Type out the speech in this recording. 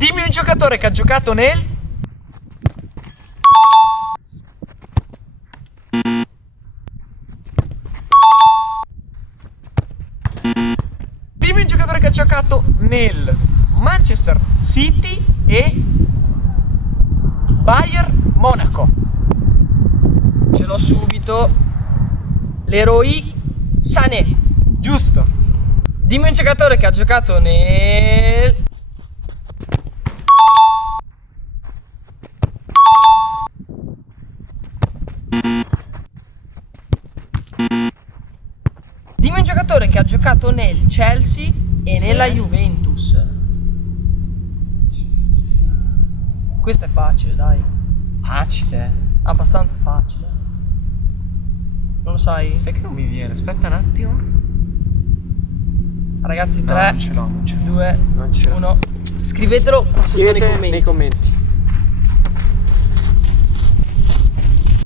Dimmi un giocatore che ha giocato nel... Dimmi un giocatore che ha giocato nel Manchester City e Bayern Monaco. Ce l'ho subito. Leroy Sané. Giusto. Dimmi un giocatore che ha giocato nel... Dimmi un giocatore che ha giocato nel Chelsea e nella Juventus. Questo è facile, dai. Facile. Abbastanza facile. Non lo sai? Sai che non mi viene? Aspetta un attimo. Ragazzi, No, 3, non ce l'ho, non ce l'ho. 2, Non ce l'ho. 1. Scrivetelo qua sotto nei Scrivete commenti. nei commenti.